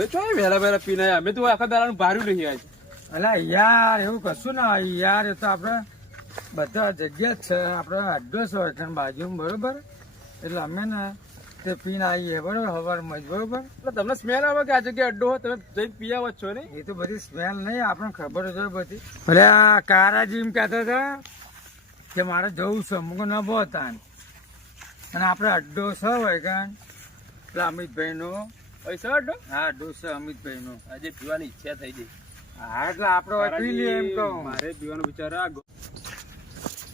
અમે તો વહેલા પીને આવ્યા. અમે તો આખા દાડાનું ભાર્યું નહીં આજ. અલા યાર એવું કશું ના હોય યાર. એ તો આપડે બધા જગ્યા જ છે, આપડે અડ્ડો છે હોય બાજુ, બરોબર? એટલે અમે ને તે પીને આવીએ, બરોબર? સવારમાં જ, બરોબર? એટલે તમને સ્મેલ આવે કે આ જગ્યાએ અડ્ડો હોય, તમે જઈને પી આવો છો ને? એ તો બધી સ્મેલ નહીં, આપણને ખબર જ હોય બધી. અરે આ કારાજી એમ કહેતા હતા કે મારે જવું છે, અમુક ન બહતા. અને આપડે અડ્ડો છે હોય કાન એટલે અમિતભાઈ નો. પૈસા અડ્ડો? હા, અડ્ડો છે અમિતભાઈ નો. આજે પીવાની ઈચ્છા થઈ ગઈ. હા, એટલે આપડે પી લઈએ એમ કહું. મારે પીવાનો વિચાર આગો.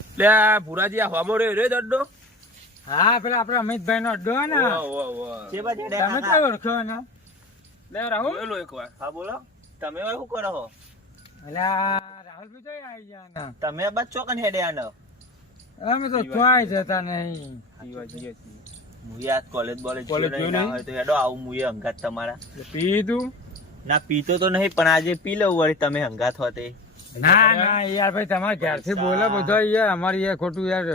એટલે આ ભુરાજી આ હોમો રે અડ્ડો. હા, પેલા આપડે અમિતભાઈ નો અડ્ડો હોય ને, તમે કઈ ઓળખ્યો ને? લે રાહુલ બોલો એકવાર. હા બોલો, તમે શું કરો છો? એટલે રાહુલ ભાઈ આવી ગયા ને. તમે બસ ચોકન હેડે આનો. અમે તો ચોય જતા નહીં. મુએ આજ કોલેજ કોલેજ ગયો ગયો ના નહીં? હોય તો હેડો આવું મુએ હંગાત તમારા. પી તું? ના પીતો તો નહીં પણ આજે પી લઉં વળી તમે હંગાત હોતે. ના ના યાર ભાઈ તમારે ઘરથી બોલે બધો યાર. અમારી યાર ખોટું યાર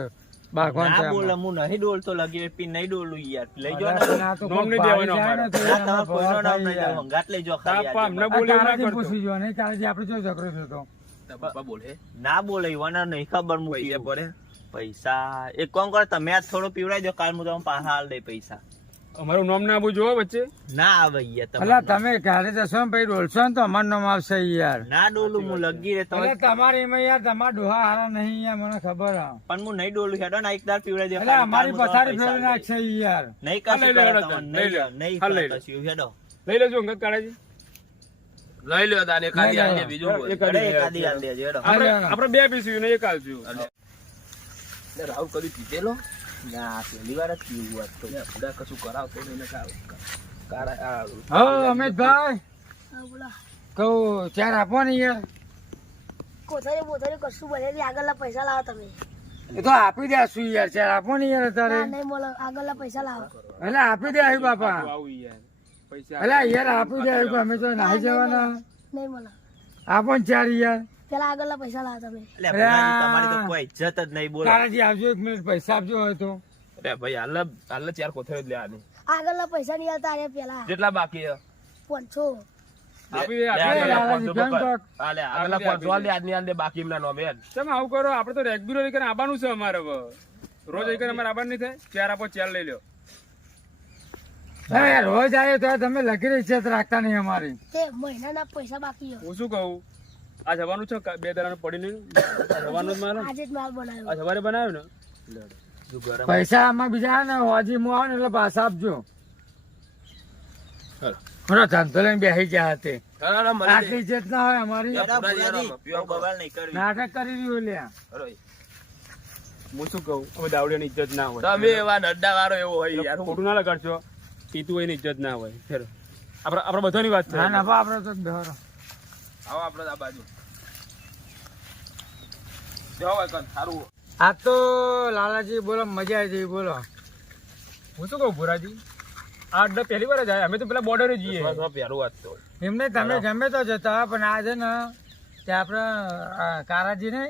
બાગવાન છે. ના બોલ હું નહીં ડોલતો લગી પી નહીં ડોલું યાર. લઈ જાઓ ને. ના તો નામ કોક નહીં ભાઈ દેવાનું જાય ને તો ના યાર તમારે કોઈનો નામ નહીં યાર. જાવ હંગાત લઈ જાઓ ખાલી તાપા આજે. અમને આ બોલે ના કાળાજી કરતો. પૂછી જો નહીં, કાળાજી આપણે જો ઝઘડો થયો તો. પપ્પા બોલે ના બોલે ઈવાના નહીં ખબર હું પૈસા પીવું. પડે. પૈસા એક કામ કરો તમે આજ થોડો પીવડાવી દો, કાલ હું તમને પાછા હાલ દઈ પૈસા. અમારું નામ ના આપવું જોવો વચ્ચે. ના આવે યાર અલા તમે તમે ઘરે જશો ને પછી ડોલશો ને તો અમારું નામ આવશે યાર. ના ડોલું હું લગી રે તમે. એટલે તમારે એમાં યાર તમારા ડોહા હારા નહીં યાર, મને ખબર હા. પણ હું નહીં ડોલું હેડો ને એક દાર પીવડાવી દો. એટલે અમારી પથારી ફેરવી નાખશે યાર. નહીં હા, કશું લઈ લો, કરો હેડો તમે. લઈ લો. નહીં હા, લઈ લો. કશું હેડો. લઈ લેજો અંગત કાળાજી. લઈ લ્યો તાને એકાદી આલજે, બીજું અરે એકાદી આલ દેજો હેડો. આપણે બે પીશું ને એક આલશું. રાહુલ કદી પીધેલો? ના પહેલી વાર જ પીવું હોત તો. બધા કશું કરાવતો નહીં ને હો અમિતભાઈ કહું ચાર આપો ને યાર. કોથળી બોથળી કશું બધેથી આગળના પૈસા લાવો તમે. એ તો આપી દેશું યાર, ચાર આપો ને યાર અત્યારે. ના, નહીં બોલો, આગળના પૈસા લાવો. એટલે આપી દે આવ્યું બાપા. આવું યાર પૈસા એટલે યાર આપી દે આવ્યું, અમે તો નાહી જવાના. નહીં બોલો, આપો ને ચાર યાર. પેલા આગળના પૈસા લાવો તમે. એટલે ભલાની તમારી તો કોઈ ઇજ્જત જ નહીં બોલો. કાળાજી આવજો, એક મિનિટ પૈસા આપજો હોય તો. અરે ભાઈ હાલ ચાર કોથળી જ લેવાની. આગળના પૈસા નહીં આવતા અરે પેલા જેટલા બાકી છે? 500. આપી દે, લે, આપી દે. લાલાજી, ધન તક. હા, લે, આગલા 500 આલ દે, આજની આલ દે, બાકી એમના નામે આલ. કેમ આવું કરો? આપણે તો રેગ્યુલર કરીને આવવાનું છે અમારે હવે. રોજ કરીને અમારે આવવાનું નહીં થાય. ચાર આપો, ચાર લઈ લ્યો. હવે યાર રોજ આવ્યો તો તમે લગી ઇજ્જત રાખતા નહીં અમારી. તે મહિનાના પૈસા બાકી છે. હું શું કહું, આ જવાનું છે બે દાડાનું પડી નહીં જવાનું જ મારે. આજે જ માલ બનાવ્યો. આ સવારે બનાવ્યું ને. જો ગરમ પૈસા આમાં બીજા ને હોજી મો આવે ને એટલે પાછા આપજો. ચાલો. થોડો ધંધો લઈને બેસી ગયા હતી. ના, ના, મળી આટલી જાય. ઇજ્જત ના હોય અમારી. હેડો, પુરાજી, પુરાજી, પીવા બબાલ નહીં કરવી. નાટક કરી રહ્યું લ્યા. અરે, હું શું કહું, અમે દાવડીયાની ઇજ્જત ના હોય. તમે એવા નડ્ડા વાળો એવો હોય યાર, ખોટું ના લગાડશો. પીતું હોય એની ઇજ્જત ના હોય. ફેર આપણે બધાની વાત છે. ના ના આપડે તો ડરો. આવો આપણે આ બાજુ જાઓ એકન સારું. આ તો લાલાજી બોલો મજા આવી જઈ બોલો. હું શું કહું ભુરાજી, આ અડ્ડા પહેલી વાર જ આવ્યા. અમે તો પેલા બોર્ડરે જઈએ. પહેલું વાત તો એમને તમે ગમે તો જતા પણ આજે ને તે આપડે કારાજી ને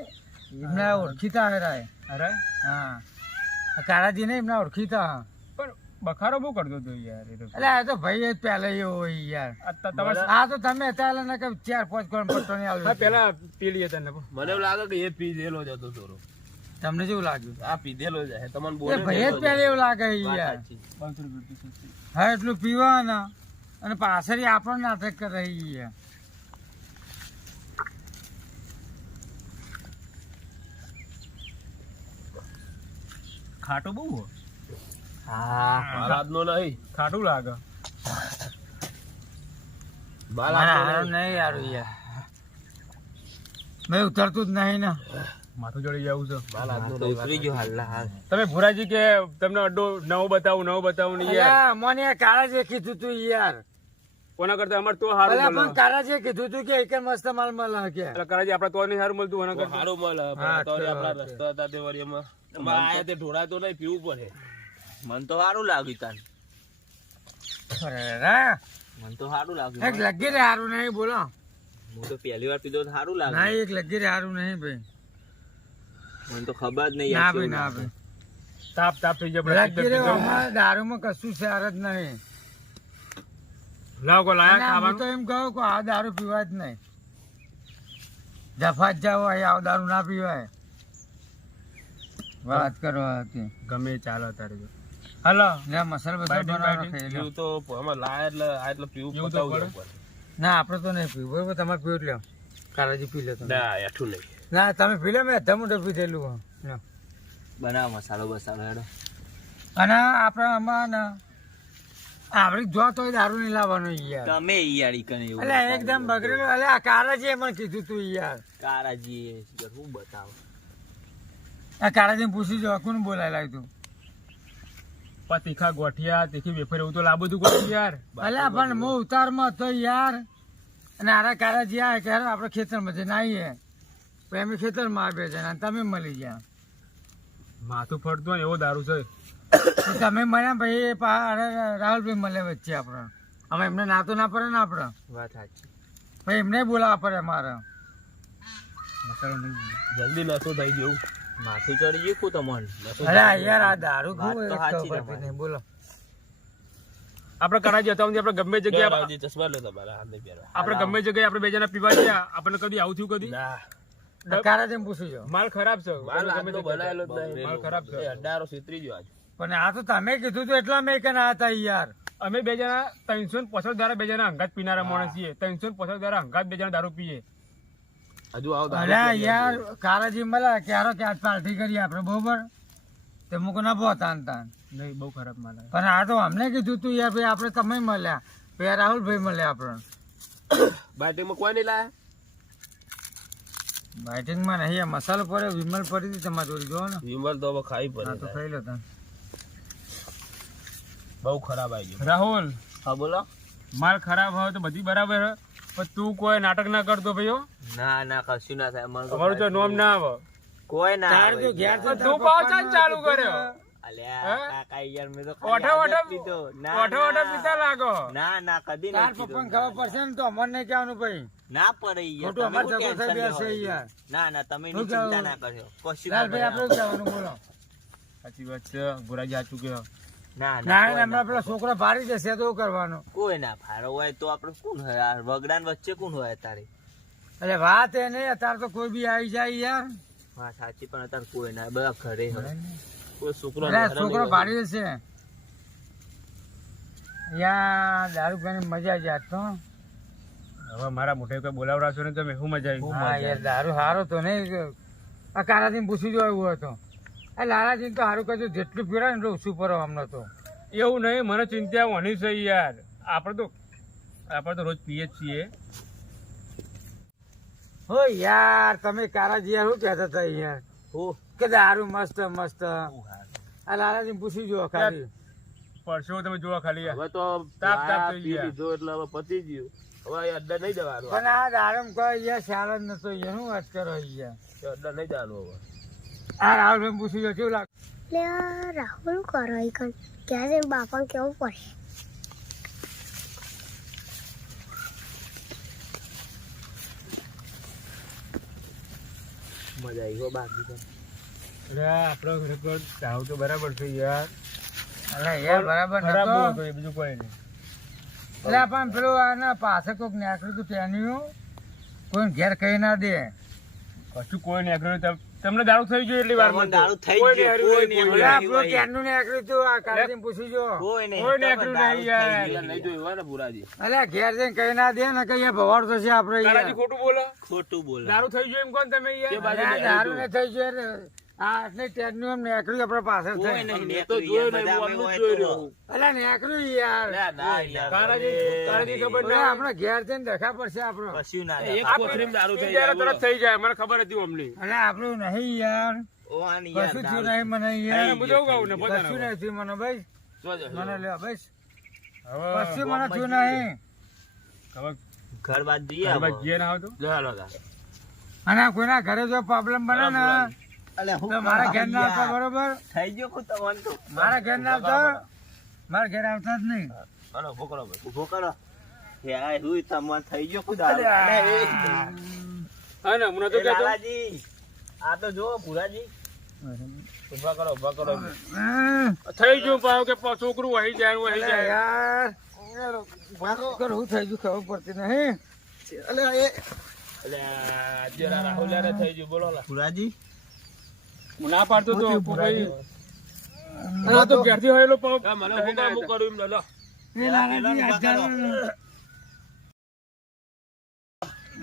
એમને ઓળખીતા હરાય. અરે હા, કારાજી ને એમને ઓળખીતા. પણ બખારો બહુ કરતો હતો યાર. એ તો એટલે આ તો ભાઈ જ પેલા એવો હોય યાર. તમારે આ તો તમે હતા ને કે 4-5 કરોડ પટ્ટો નહીં હા, આવ્યો. પેલા પેલી હતા ને. મને એવું લાગે કે એ પીધેલો જ હતો થોડો. તમને જેવું લાગ્યું? આ પીધેલો જ છે તમને એ બોલે ભાઈ જ પેલા એવું લાગે યાર. હા, એટલું પીવાના અને પાછળ આપણને નાટક કરે યાર. ખાટું બહુ હોય. હા રાતનો નહીં ખાટું લાગે. નહીં યાર યાર મેં ઉતરતું જ નહીં ને. માથું જડી જવું છે. તો ઉતરી ગયો હાલના હાલ. તમે ભુરાજી કે તમને અડ્ડો નવો બતાવું ને યાર. અલ્યા, મને કાળાજીએ કીધું તું યાર. કોના કરતા અમારે તો અલ્યા, સારું પણ કાળાજીએ કીધું તું કે એક મસ્ત માલ મળે કે. એટલે કરાજી આપણે તો નહીં સારું મળતું કોના કરતા. સારું મળે હા, તો તો આપણા વાત છે. રસ્તા હતા તે વળીમાં આયા તે ઢોળા તો નહીં પીવું પડે. મને તો સારું લાગ્યું તાન. અરે, મને તો સારું એક લાગ્યું. લગી રે હારું નહીં બોલો. હું તો પહેલી વાર પીધો તો સારું લાગ્યું. ના, એક લગી રે હારું નહીં ભાઈ. મને તો ખબર જ નહીં ના યાર ભાઈ, કેવું ના લાગે. ભાઈ. તાપ થઈ જાય. લગી રે અમારે દારૂમાં કશું શેર જ નહીં. લાવ કો લાયા અને હું તો ખાવાનું એમ કહું કે આ દારૂ પીવાય જ નહીં. જફા જ જાવ હોય આ દારૂ ના પીવાય. વાત કરવા હતી. ગમે એ ચાલો તારે જો હાલો લે મસાલો બધો બાઈટિંગ, બનાવવાનો બાઈટિંગ. ખાઈ લો. પીવું તો આમાં લાયા એટલે આ એટલે પીવું એવું તો પતાવું પડે. જવું ના આપણે તો નહીં પીવું બરોબર. તમારે પીવું જ લ્યો. કાળાજી પી લો તમે. ના એઠું નહીં. ના તમે પી લો. મેં અડધા મોઢું પીધેલું હો. લ્યો. બનાવ મસાલો બસાલો હેડો. અને આપણે આમાં ને આપણે જો તો દારૂ નહીં લાવવાનો યાર. તમે ઈયાળી કને એવું એટલે એકદમ બગડેલો. એટલે આ કાળાજીએ મને કીધું તું યાર. કારાજી શું બતાવો. આ કાળાજીને પૂછી જો કોણ બોલાય લાગ્યું. પણ તીખા ગોઠિયા તીખી વેફર એવું તો લાંબુ તું ગોઠી યાર અલ્યા પણ હું ઉતારમાં હતો યાર. અને આરા કાળાજી આ કે હાલો આપણે ખેતરમાં જઈને આવીએ. પછી અમે ખેતરમાં આવ્યા છે અને તમે મળી ગયા. માથું ફરતું હોય ને એવો દારૂ છે તો તમે મળ્યા ભાઈ એ રાહુલભાઈ મળે વચ્ચે આપણે. હવે એમને ના તો ના પડે ને આપણે. વાત સાચી. ભાઈ એમને બોલાવવા પડે મારે. મસાલો નહીં જલ્દી નશો થઈ ગયું. માથું ચડી ગયું કુ તમને. અરે યાર આ દારૂ વાત ખૂબ તો સાચી પડતી તમારી. નહીં. બોલો આપણે કરાજી હતા આપણે ગમે જગ્યાએ રાવજી ચશ્મા લો તમારા હાથ નહીં પહેરવા. આપણે ગમે જગ્યાએ આપણે બે જણા પીવા ગયા આપણને કદી આવું થયું કદી ના કાળાજીને પૂછી જો. માલ ખરાબ છે માલ ગમે આજનો તે બનાવેલો જ નહીં. માલ ખરાબ છે એ અઢારો સીતરી ગયો આજ. પણ આ તો તમે કીધું તું એટલા મેં કે ના હતા યાર. અમે બે જણા 350 દ્વારા બે જણા અંગાત પીનારા માણસ છીએ 350 દ્વારા અંગાત બે જણા દારૂ પીએ હજુ આવો તો અરે યાર કાળાજી મળ્યા ક્યારે ક્યાં પાર્ટી કરી આપણે બરોબર. તે મુક ના બહુ તાન તાન. નહીં બહુ ખરાબ માલ આવે. પણ આ તો અમને કીધું તું યાર ભાઈ આપણે તમે મળ્યા. ભાઈ રાહુલભાઈ મળ્યા આપણે. બાટીમાં કોઈ નહીં લાયા. બાઇટિંગમાં નહીં આ મસાલો પડે વિમલ પડી હતી તમારી જોડે જો ને. વિમલ તો હવે ખાઈ હા તો પડે. ખાઈ લો તમે. બહુ ખરાબ આવી ગયું. રાહુલ હા બોલો. માલ ખરાબ હોય તો બધી બરાબર હોય. પણ તું કોઈ નાટક ના કરતો ભાઈઓ ના ના કશું ના થાય. અમારું અમારું તો નોમ ના આવે કોઈ ના તાર આવે તો ઘેર યાર. છે. તું પાછા ચાલુ કર્યો અલ્યા કાકા યાર મેં તો ઓઠે ખાલી ઓઠે આદત પીધો. ના, ઓઠે ઓઠે ના. પીતા લાગો ના ના કદી તાર નહીં પીધો. પપ્પાને ખબર પડશે ને તો અમને નહીં કહેવાનું ભાઈ. ના પડે યાર. ખોટું તમે અમારે શું ઝઘડો થઈ tension બેસે લેવા યાર. ના ના તમે શું ચિંતા કહેવું? ના કરશો. કશું લાલભાઈ આપણે ખબર શું કહેવાનું બોલો. સાચી વાત છે ગુરાજી સાચું કે ના ના કોઈ ને હમણાં પેલા છોકરા ભારી જશે તો શું કરવાનું. કોઈ ના ફારો હોય તો આપણે કોણ હોય આ વગડાન વચ્ચે કોણ હોય તારે. એટલે વાત એ નહીં અત્યારે તો કોઈ બી આવી જાય યાર. હા સાચી પણ અત્યારે કોઈ ના બધા ઘરે હોય. કોઈ છોકરો અરે હેરાન છોકરો નહીં ભારી જશે યાર. દારૂ પીવાની મજા જ આજ તો. હવે મારા મોઢે કોઈ બોલાવરાશો ને તમે શું મજા આવી હા યાર દારૂ સારો તો નહીં. આ કાળાજીને પૂછી જો એવું હતો. આ લાલાજીને તો સારું કહ્યું જેટલું પીવડાવે ને એટલું ઓછું પડો અમને તો. એવું નહીં મને ચિંતા હોની છે યાર આપણે તો રોજ પીએ જ છીએ હો યાર તમે કાળાજી યાર શું કહેતા હતા યાર હું કે દારૂ મસ્ત મસ્ત. આ લાલાજીને પૂછી જો ખાલી. પરસો તમે જોવા ખાલી યાર. હવે તો તાપ તાપ આ થઈ પી ગયા. લીધો એટલે હવે પતી ગયું. હવે અહીં અડ્ડા નહીં જવાનું. પણ આ દારૂ કોઈ યાર સારો જ નતો એનું વાત કરો યાર. અડ્ડા નહીં જવાનું હવે. આ રાહુલભાઈ પૂછી જો કેવું લાગે. એટલે આ રાહુલ કરો એ કણ ક્યાં જઈને બાપાને કેવું પડે. મજા આવી ગયો બાકી તો. અરે આપણો ખરેખર ચાવ તો બરાબર છે યાર અરે યાર બરાબર ખરાબ બહુ નતો. હતો એ બીજું કોઈ નહીં એટલે પણ પેલું આના પાસે કોઈક નીકળ્યું હતું તેનું કોઈ ઘેર કહી ના દે. કશું કોઈ નહીં આગળ તમને દારૂ થઈ ગયું એટલી વાર તમને દારૂ થઈ ગયું. કોઈ નહીં એટલે આ આવ્યું. પેલું તેનું નીકળ્યું હતું આ કાળજીને પૂછી જો. કોઈ નહીં. કોઈ તમને નીકળ્યું દારૂ નહીં થઈ યાર. ગયું. નહીં જોયું હોય ને બુરાજી. અલ્યા ઘેર જઈને કહી ના દે ને કઈ ભવાડ થશે આપડે યાર. તારાજી ખોટું બોલો ખોટું બોલે. દારૂ થઈ ગયું એમ કોણ તમે યાર બાજુ અલ્યા નીકળ્યું દારૂ હતું. ને થઈ ગયું એટલે આ એટલે ટેનનું એમ નીકળ્યું આપડે પાછળ કોઈ થઈ. નહીં મેં તો નીકળ્યું જોયું યાર. નહીં, બધા હું અમે આમનું હોય જ જોઈ તો. રહ્યો. અલ્યા નીકળ્યું યાર. ના, ના, યાર. તારાજી ખબર હવે ના આપડે ઘેર જઈને દેખા પડશે આપણો. કશું ના એક થાય. કોથળીમાં દારૂ થઈ ત્યારે જાય. તરત થઈ જાય મને ખબર હતી અમને અરે આપણું નહીં યાર. ઓ આની યાર કશું થયું દારૂ. નહીં મને યાર. હું જવું કહું ને કશું પોતાને નહીં થયું મને ભાઈ. જો, જો, જો. મને લે બસ. હવે કશું મને થયું નહીં. ખબર ઘર બાદ જઈએ ઘરમાં આપણે. જીએ ના આવતો લે, હાલો, લે. અને કોઈના ઘરે જો પ્રોબ્લેમ બને ને અલ્યા હું તો મારા ઘેર ના આવતા યાર. બરોબર. થઈ ગયો કુ તમને તો. મારા ઘેર ના આવતા. મારા ઘેર આવતા જ નહીં. હાલો, ઉભો કરો ભાઈ. ઉભો કરો. યાર હું તમને થઈ ગયો કુ દારૂ. હા ને હું નતો એ કહેતો લાલાજી આ તો જો ભુરાજી. ઉભા કરો. હમ. થઈ ગયું પાછું કે છોકરું વહી જાય વહી અલે જાય યાર શું થઈ ગયું ખબર પડતી નહીં. એટલે જરા રાહુલિયાને થઈ ગયું બોલો લા. ભુરાજી હું ના પાડતો તો ભાઈ આ તો ઘેરથી હોયેલો પાવ હા, મને હું કામ હું કરું એમ લે લો. એ લાલાજી, આ ચાલો.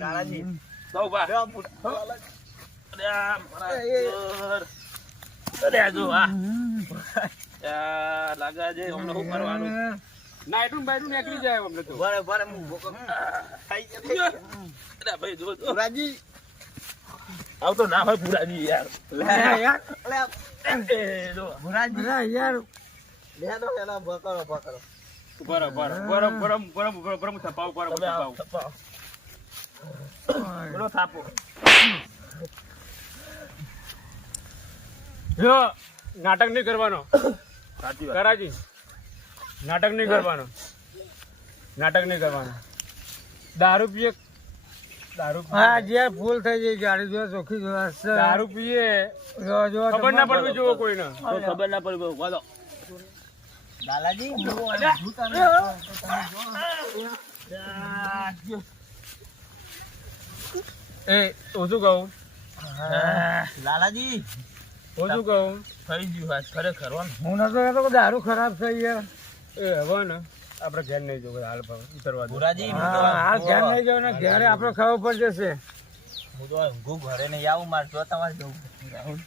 કાળાજી તો ઉભા. અરે આ મારા ઘર. અરે આ જો આ. આ લાગા છે અમને શું કરવાનું. નાઈટું બાઈટું નીકળી જાય અમને તો બરાબર હું ભૂકો ખાઈ જતો. અરે ભાઈ જો જો. ભુરાજી આવ તો ના હોય પુરાજી યાર. લે યાર એ જો. ભુરાજી અરે યાર, લે તો એલા બકરો બકરો બરમ થપાવ તમે આવો, થપાવો. બોલો થાપો. જો નાટક નહીં કરવાનો સાચી વાત. કરાજી નાટક નહીં કરવાનો દારૂ પીએ હા જ્યાં ફૂલ થઈ જાય ગાડી જો ચોખ્ખી જોવા દારૂ પીએ જો ખબર ના પડવી જોવો કોઈને તો ખબર ના પડી બહુ વાદો. લાલાજી એ ઓછું કહું લાલાજી ઓછું કહું થઈ ગયું વાત ખરેખર હો ને. હું નતો કહેતો કે દારૂ ખરાબ થઈ યાર. એ હવે ને આપણે ઘેર નહીં જવું હાલ ભાવ ઉતરવા દો ભુરાજી હા ઘેર નહીં જાવ ને ઘેરે આપણે ખબર પડી જશે. હું તો ઊંઘું ઘરે નહીં આવું મારે તો તમારે જવું રાહુલ.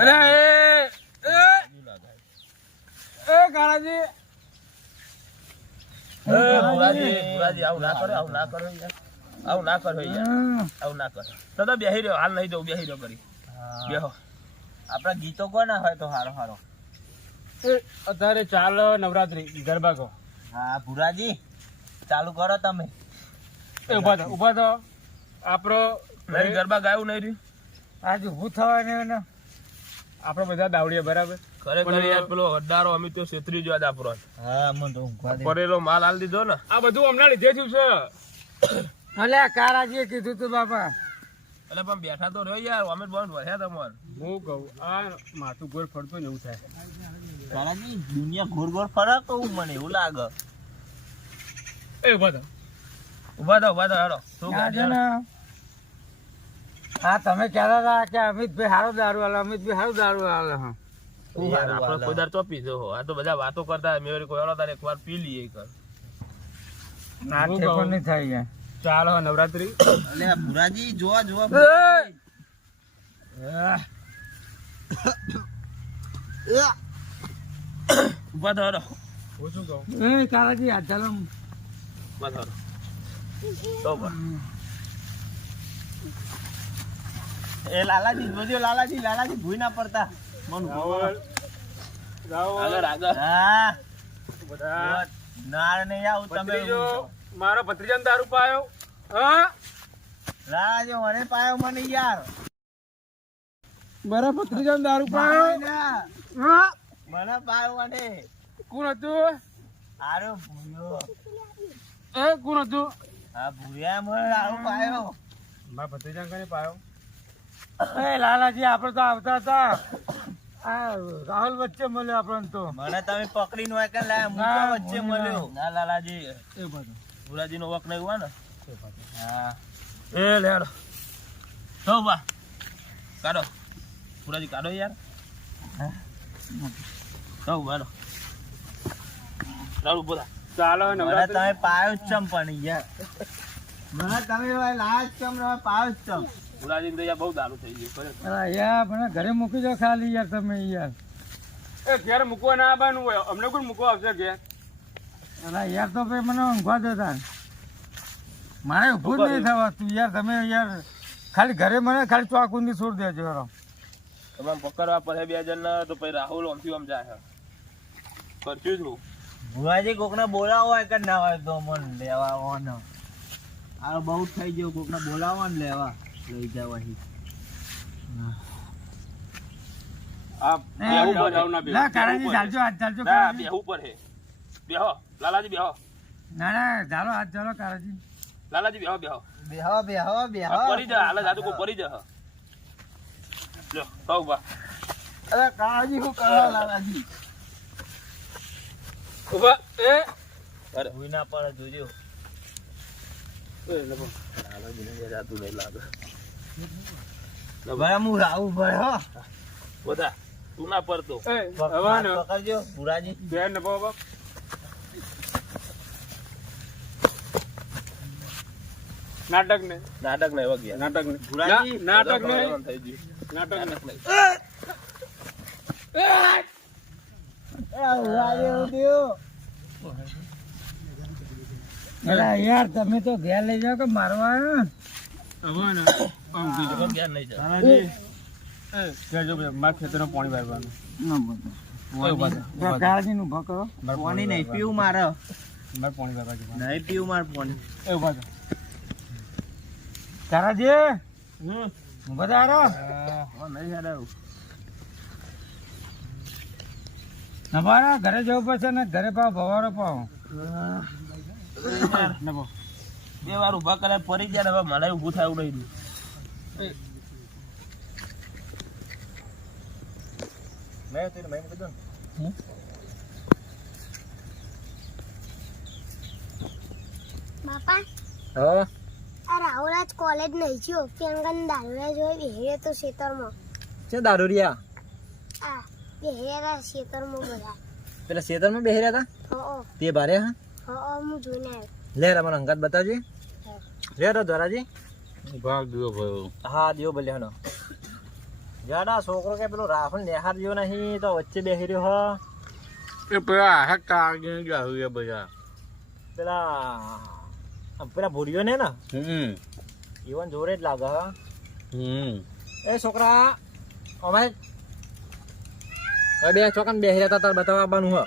અરે એ કાળાજી ભુરાજી આવું ના કરો યાર. આવું ના કરો તો બેહી રહ્યો હાલ નહીં જવું બેહી રહ્યો કરી બેહો. આપડા ગીતો કોના હોય તો હારો હારો. અત્યારે ચાલ નવરાત્રી ગરબા કહો હા ભુરાજી ચાલુ કરો તમે. એ ઉભા થો આપણો નહીં ગરબા ગાયું નહીં રહ્યું. આજે ઊભું થવાય નહીં ને. આપણે બધા દાવડીએ બરાબર ખરેખર યાર પેલો હડ્ડારો અમિત તો છેતરી ગયો આજ આપણો. હા મને તો ઊંઘવા દે. પરેલો માલ હાલ દીધો ને. આ બધું હમણાં લીધે થયું છે અલ્યા કારાજીએ કીધું તું બાપા. એટલે પણ બેઠા તો રહ્યો યાર અમિત બોન વર્યા તમાર. હું કહું આ માથું ગોળ ફરતું ને એવું થાય કાળાજી દુનિયા ઘોર ઘોર ફરે તો મને એવું લાગે. એ ઉભા થો ઉભા થો હેડો. શું આ છે ગાડી ને હા તમે કહેતા હતા કે અમિતભાઈ સારો દારૂ હાલે અમિતભાઈ સારું દારૂ હાલે. હા શું યાર હારું આપણે હાલે? કોઈ દાર ચોપી દો. આ તો બધા વાતો કરતા મેં વળી કોઈ વાળો તારે એકવાર પી લઈએ કર. ના હું ઠેકો કહું. નહીં થાય યાર. ચાલો નવરાત્રી અલ્યા ભુરાજી જોવા ઉભા થો હેડો. હું શું કહું એ કારાજી આ ચાલો. ઉભા થો હેડો. તો ઉભા. એ લાલાજી જોજો લાલાજી ભૂઈ ના પડતા. મન રાહુલ આગળ આગળ. હા બધા નાર નહીં આવું તમે. ભત્રીજો મારો ભત્રીજાને દારૂ પાયો હા લાલાજી મને પાયો મને યાર. મારા ભત્રીજાને દારૂ પાયો હા મને પાયો મને. કોણ હતું આરો ભૂયો. એ કોણ હતું હા ભૂયા મને દારૂ પાયો. મારા ભત્રીજાને કને પાયો એ લાલાજી આપણે તો આવતા હતા આ રાહુલ વચ્ચે મળ્યો આપણને તો. મને તમે પકડીને હોય કે લાયા હું તો વચ્ચે મળ્યો. ના લાલાજી એ બધું ભુરાજી નો વક નહીં હોય ને. હા એ લેડો. તો ઉભા. કાઢો. ભુરાજી કાઢો યાર. તો ઉભા રહો. રાહુલ બોલા. ચાલો મને નવરાત્રી તમે પાયો જ ચમ પણ યાર. મને તમે લાજ ચમ ને પાયો જ ચમ. ભુરાજી તો યાર બહુ દારૂ થઈ ગયું ખરેખર. અલા યાર મને ઘરે મૂકી દો ખાલી યાર તમે યાર. એ ઘેર મૂકવા ના આવવાનું હોય અમને કોણ મૂકવા આવશે ઘેર અલા યાર તો ભાઈ મને ઊંઘવા દેતા. મારે ઊભું જ નહીં થવાતું યાર. તમે યાર ખાલી ઘરે મને ખાલી ચોકુંદી છોડ દેજો યાર. તમારે પકડવા પડે બે જણ તો પછી રાહુલ આમથી આમ જાય કરશું છું. ભુવાજી કોકને બોલાવો હોય કે ના હોય તો મને લેવા આવવાનો. આ બહુ થઈ ગયો કોકને બોલાવો ને લેવા લઈ જવા અહીં. આ બેહવું પડે, આવું ના બેહવું. ના કારાજી ચાલજો હાથ ચાલજો ના કારાજી. બેહવું પડે. બેહો લાલાજી બેહો. ના ના ચાલો હાથ ચાલો કારાજી. લાલાજી બેહો બેહો. બેહો બેહો બેહો. આ પડી જા હાલ જાદુ કો પડી જા. લ્યો તો ઉભા. અરે કાળજી શું કરો લાલાજી. ઉભા એ અરે ભૂઈ ના પડે જોજો લાગે મને જાતું નહીં લાગે ભાઈ હું રાવું ભાઈ હો બધા તું ના પડતો હવે ને પકડજો ભુરાજી બેન ને બાબા નાટક ને નાટક નહીં વગ્યા નાટક ને ભુરાજી નાટક ને થઈ ગયું નાટક ને નાટક નહીં અરે યાર તમે તો ઘેર લઈ જાઓ કે મારવા આવ્યા? હવે ને વગ્યા નહીં જાય તારાજી કેજો કે મારા ખેતરનું પાણી વાળવાનું કાળજી નું ભા કરો પાણી નહીં પીવું મારે મારે પાણી વાળવા નહીં પીવું મારે પાણી એ ઉભા થા. કાળજી બધા આરો નહીં યાર આવું અમારા ઘરે જવું પડશે ને ઘરે પાવ ભવારો પાવ બે વાર ઉભા કરે ફરી ગયા ને હવે મને ઊભું થાય એવું નહીં મેં તેને મેં કીધું બાપા હા આ રાહુલ આજ કોલેજ નહીં ગયો કેમ દારૂડા જોઈ બેહે તો ખેતરમાં છે દારૂરિયા આ બેહેરા ખેતરમાં બધા પેલા ખેતરમાં બેહી રહ્યા હતા હો તે ભારે હા હું જોઈને આવ્યો લે રમણ અંગાત બતાવજે લે રો ધોરાજી ભાગ દીધો ભાઈ હા દિયો બોલે હનો જાડા છોકરો કે પેલો રાહુલ નેહાર જેવો નહીં તો વચ્ચે બેહી રહ્યો હો એ પેલા આ કાગે ગાવ્યા બધા પેલા ભૂરીઓ ને હમ ઈવન જોરે જ લાગે હા હમ એ છોકરા અમે બે છોકરા બેહી રહ્યા હતા તાર બતાવવા આવવાનું હ